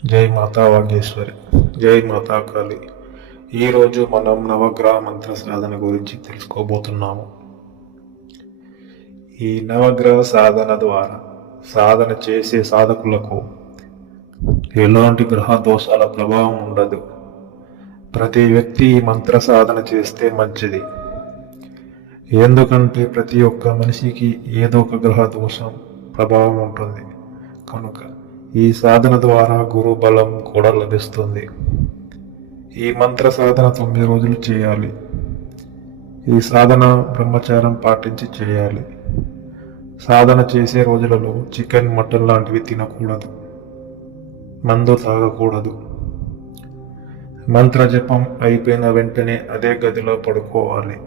జై మాతా వాగేశ్వరి, జై మాతా కాళి. ఈరోజు మనం నవగ్రహ మంత్ర సాధన గురించి తెలుసుకోబోతున్నాము. ఈ నవగ్రహ సాధన ద్వారా సాధన చేసే సాధకులకు ఎలాంటి గ్రహ దోషాల ప్రభావం ఉండదు. ప్రతి వ్యక్తి ఈ మంత్ర సాధన చేస్తే మంచిది. ఎందుకంటే ప్రతి ఒక్క మనిషికి ఏదో ఒక గ్రహ దోషం ప్రభావం ఉంటుంది కనుక ఈ సాధన ద్వారా గురు బలం కూడా లభిస్తుంది. ఈ మంత్ర సాధన 9 రోజులు చేయాలి. ఈ సాధన బ్రహ్మచారం పాటించి చేయాలి. సాధన చేసే రోజులలో చికెన్, మటన్ లాంటివి తినకూడదు. మందు తాగకూడదు. మంత్ర జపం అయిపోయిన వెంటనే అదే గదిలో పడుకోవాలి.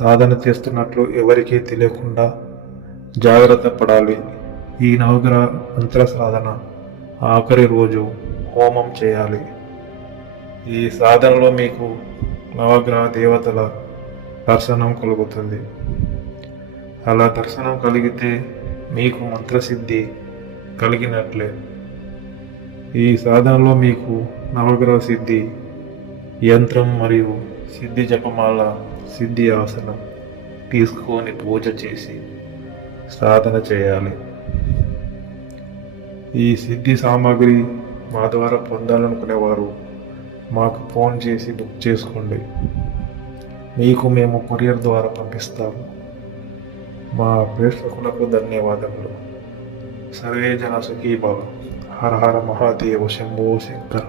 సాధన చేస్తున్నట్లు ఎవరికీ తెలియకుండా జాగ్రత్త పడాలి. ఈ నవగ్రహ మంత్ర సాధన ఆఖరి రోజు హోమం చేయాలి. ఈ సాధనలో మీకు నవగ్రహ దేవతల దర్శనం కలుగుతుంది. అలా దర్శనం కలిగితే మీకు మంత్రసిద్ధి కలిగినట్లే. ఈ సాధనలో మీకు నవగ్రహ సిద్ధి యంత్రం మరియు సిద్ధి జపమాల, సిద్ధి ఆసనం తీసుకొని పూజ చేసి సాధన చేయాలి. ఈ సిద్ధి సామాగ్రి మా ద్వారా పొందాలనుకునేవారు మాకు ఫోన్ చేసి బుక్ చేసుకోండి. మీకు మేము కొరియర్ ద్వారా పంపిస్తాము. మా ప్రేక్షకులకు ధన్యవాదములు. సర్వే జన సుఖీ భవ. హర హర మహాదేవ శంభో శంకర.